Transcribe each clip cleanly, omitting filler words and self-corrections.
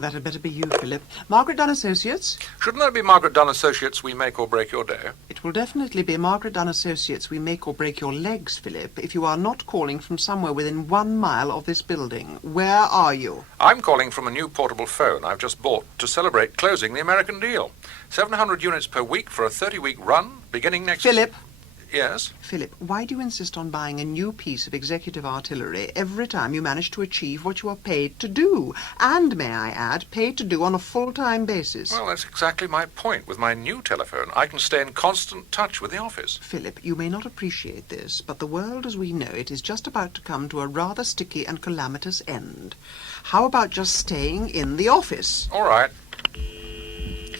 That had better be you, Philip. Margaret Dunn Associates? Shouldn't that be Margaret Dunn Associates, we make or break your day? It will definitely be Margaret Dunn Associates, we make or break your legs, Philip, if you are not calling from somewhere within 1 mile of this building. Where are you? I'm calling from a new portable phone I've just bought to celebrate closing the American deal. 700 units per week for a 30-week run, beginning next... Philip! Yes? Philip, why do you insist on buying a new piece of executive artillery every time you manage to achieve what you are paid to do? And, may I add, paid to do on a full-time basis. Well, that's exactly my point. With my new telephone, I can stay in constant touch with the office. Philip, you may not appreciate this, but the world as we know it is just about to come to a rather sticky and calamitous end. How about just staying in the office? All right.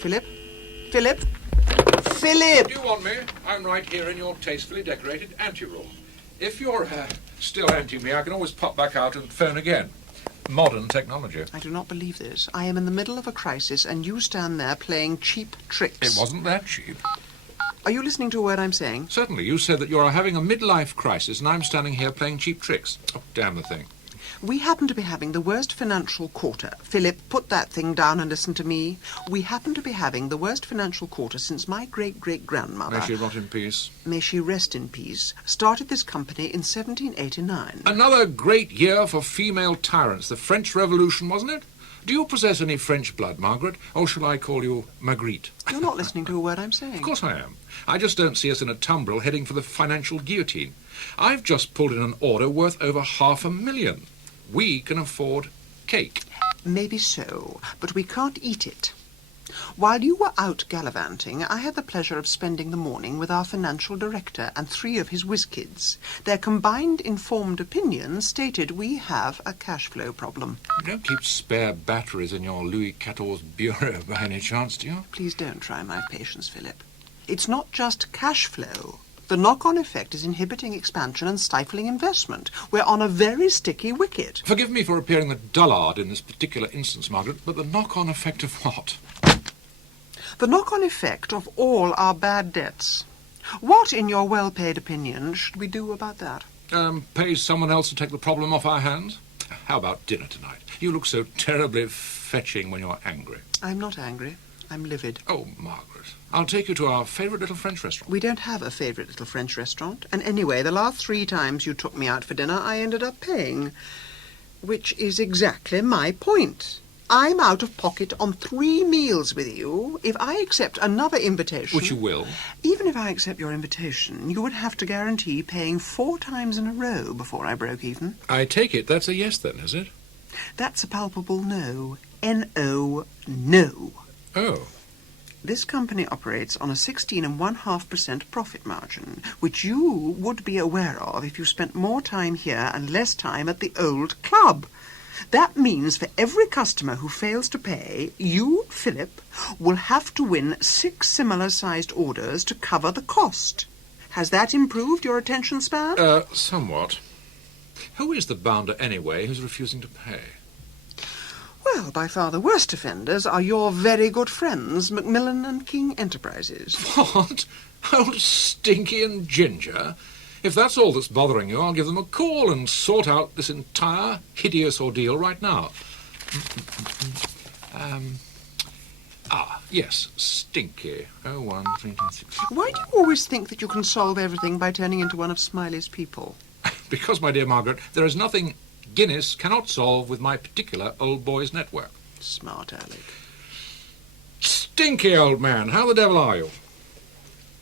Philip? Philip? Philip! Do you want me? I'm right here in your tastefully decorated ante-room. If you're still anting me, I can always pop back out and phone again. Modern technology. I do not believe this. I am in the middle of a crisis, and you stand there playing cheap tricks. It wasn't that cheap. Are you listening to a word I'm saying? Certainly. You said that you're having a midlife crisis, and I'm standing here playing cheap tricks. Oh, damn the thing. We happen to be having the worst financial quarter. Philip, put that thing down and listen to me. We happen to be having the worst financial quarter since my great-great-grandmother... May she rot in peace. May she rest in peace. Started this company in 1789. Another great year for female tyrants. The French Revolution, wasn't it? Do you possess any French blood, Margaret? Or shall I call you Marguerite? You're not listening to a word I'm saying. Of course I am. I just don't see us in a tumbril heading for the financial guillotine. I've just pulled in an order worth over $500,000. We can afford cake. Maybe so, but we can't eat it. While you were out gallivanting, I had the pleasure of spending the morning with our financial director and 3 of his whiz-kids. Their combined informed opinion stated we have a cash flow problem. You don't keep spare batteries in your Louis XIV bureau by any chance, do you? Please don't try my patience, Philip. It's not just cash flow. The knock-on effect is inhibiting expansion and stifling investment. We're on a very sticky wicket. Forgive me for appearing the dullard in this particular instance, Margaret, but the knock-on effect of what? The knock-on effect of all our bad debts. What, in your well-paid opinion, should we do about that? Pay someone else to take the problem off our hands? How about dinner tonight? You look so terribly fetching when you're angry. I'm not angry. I'm livid. Oh, Margaret, I'll take you to our favourite little French restaurant. We don't have a favourite little French restaurant. And anyway, the last 3 times you took me out for dinner, I ended up paying. Which is exactly my point. I'm out of pocket on 3 meals with you. If I accept another invitation... Which you will. Even if I accept your invitation, you would have to guarantee paying 4 times in a row before I broke even. I take it that's a yes then, is it? That's a palpable no. N-O, no. Oh. This company operates on a 16.5% profit margin, which you would be aware of if you spent more time here and less time at the old club. That means for every customer who fails to pay, you, Philip, will have to win 6 similar-sized orders to cover the cost. Has that improved your attention span? Somewhat. Who is the bounder, anyway, who's refusing to pay? Well, by far the worst offenders are your very good friends, Macmillan and King Enterprises. What? Old Stinky and Ginger? If that's all that's bothering you, I'll give them a call and sort out this entire hideous ordeal right now. Yes, Stinky. 01326. Why do you always think that you can solve everything by turning into one of Smiley's people? Because, my dear Margaret, there is nothing Guinness cannot solve with my particular old boys' network. Smart Alec. Stinky, old man, how the devil are you?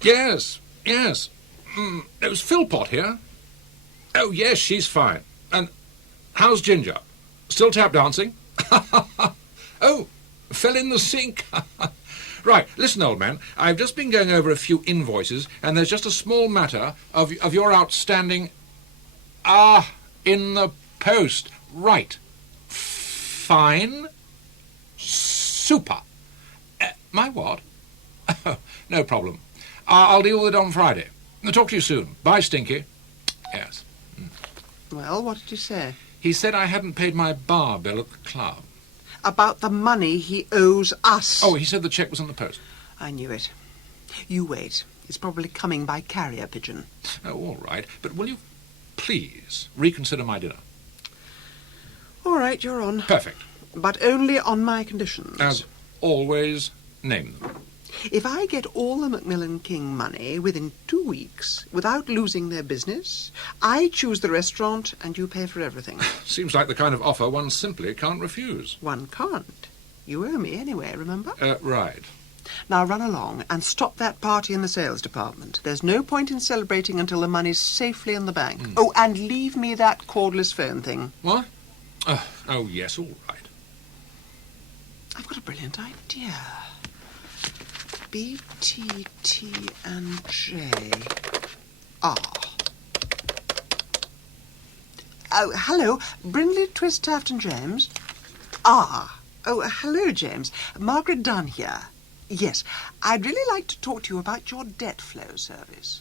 Yes. It was Philpot here. Oh, yes, she's fine. And how's Ginger? Still tap dancing? Oh, fell in the sink. Right, listen, old man, I've just been going over a few invoices, and there's just a small matter of your outstanding... in the post. Right. Fine. Super. My what? No problem. I'll deal with it on Friday. Talk to you soon. Bye, Stinky. Yes. Well, what did he say? He said I hadn't paid my bar bill at the club. About the money he owes us. Oh, he said the cheque was in the post. I knew it. You wait. It's probably coming by carrier pigeon. Oh, all right. But will you please reconsider my dinner? All right, you're on. Perfect. But only on my conditions. As always, name them. If I get all the Macmillan King money within 2 weeks without losing their business, I choose the restaurant and you pay for everything. Seems like the kind of offer one simply can't refuse. One can't. You owe me anyway, remember? Right. Now run along and stop that party in the sales department. There's no point in celebrating until the money's safely in the bank. Oh, and leave me that cordless phone thing. What? Oh, yes, all right. I've got a brilliant idea. B, T, T, and J. R. Oh, hello. Brindley Twist Tafft James. Ah. Oh, hello, James. Margaret Dunn here. Yes, I'd really like to talk to you about your debt flow service.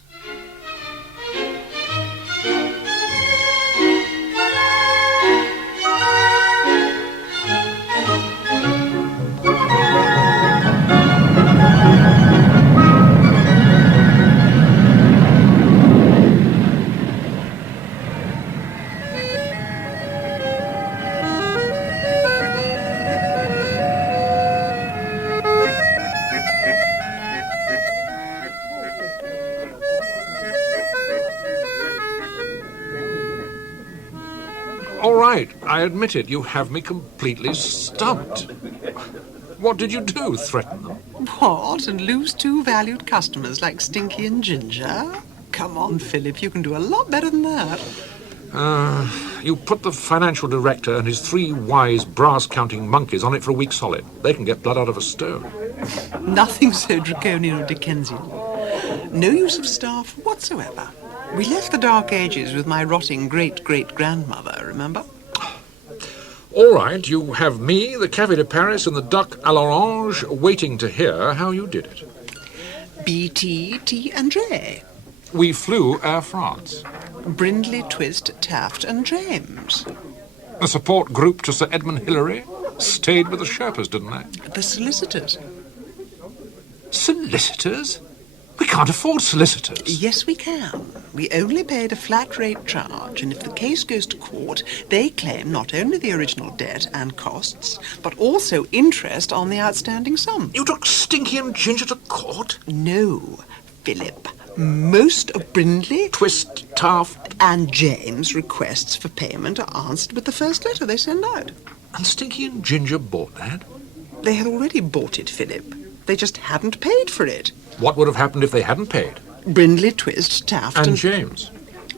All right, I admit it. You have me completely stumped. What did you do? Threaten them? What? And lose 2 valued customers like Stinky and Ginger? Come on, Philip, you can do a lot better than that. You put the financial director and his 3 wise brass-counting monkeys on it for a week solid. They can get blood out of a stone. Nothing so draconian or Dickensian. No use of staff whatsoever. We left the Dark Ages with my rotting great-great-grandmother, remember? All right, you have me, the Café de Paris, and the Duck à l'Orange waiting to hear how you did it. B, T, T, and J. We flew Air France. Brindley Twist Tafft James. The support group to Sir Edmund Hillary stayed with the Sherpas, didn't they? The solicitors. Solicitors? We can't afford solicitors. Yes, we can. We only paid a flat-rate charge, and if the case goes to court, they claim not only the original debt and costs, but also interest on the outstanding sum. You took Stinky and Ginger to court? No, Philip. Most of Brindley, Twist, Tafft, and James' requests for payment are answered with the first letter they send out. and Stinky and Ginger bought that? They had already bought it, Philip. They just hadn't paid for it. What would have happened if they hadn't paid? Brindley Twist Tafft And James?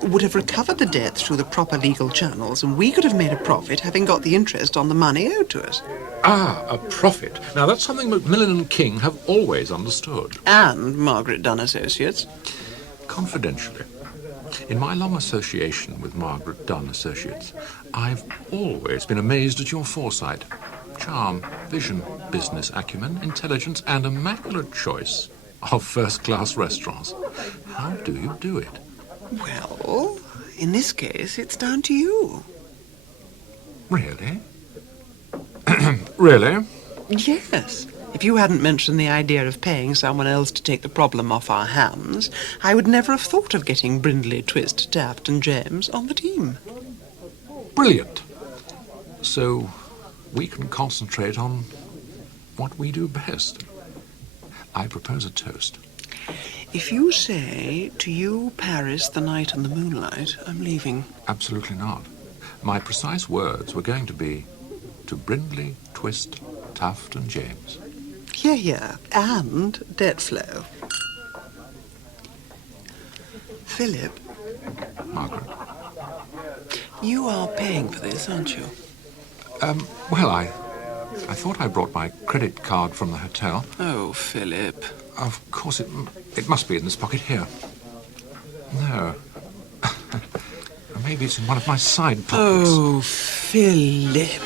would have recovered the debt through the proper legal channels, and we could have made a profit, having got the interest on the money owed to us. Ah, a profit. Now, that's something Macmillan and King have always understood. And Margaret Dunn Associates. Confidentially, in my long association with Margaret Dunn Associates, I've always been amazed at your foresight, charm, vision, business acumen, intelligence, and immaculate choice of first-class restaurants. How do you do it? Well, in this case, it's down to you. Really? Really? Yes. If you hadn't mentioned the idea of paying someone else to take the problem off our hands, I would never have thought of getting Brindley Twist Tafft James on the team. Brilliant. So we can concentrate on what we do best. I propose a toast. If you say, "To you, Paris, the night and the moonlight," I'm leaving. Absolutely not. My precise words were going to be, to Brindley, Twist, Tafft and James. Here, here. And debt flow. Philip, Margaret. you are paying for this, aren't you? Well, I thought I brought my credit card from the hotel. Oh, Philip. Of course, it must be in this pocket here. No. Maybe it's in one of my side pockets. Oh, Philip.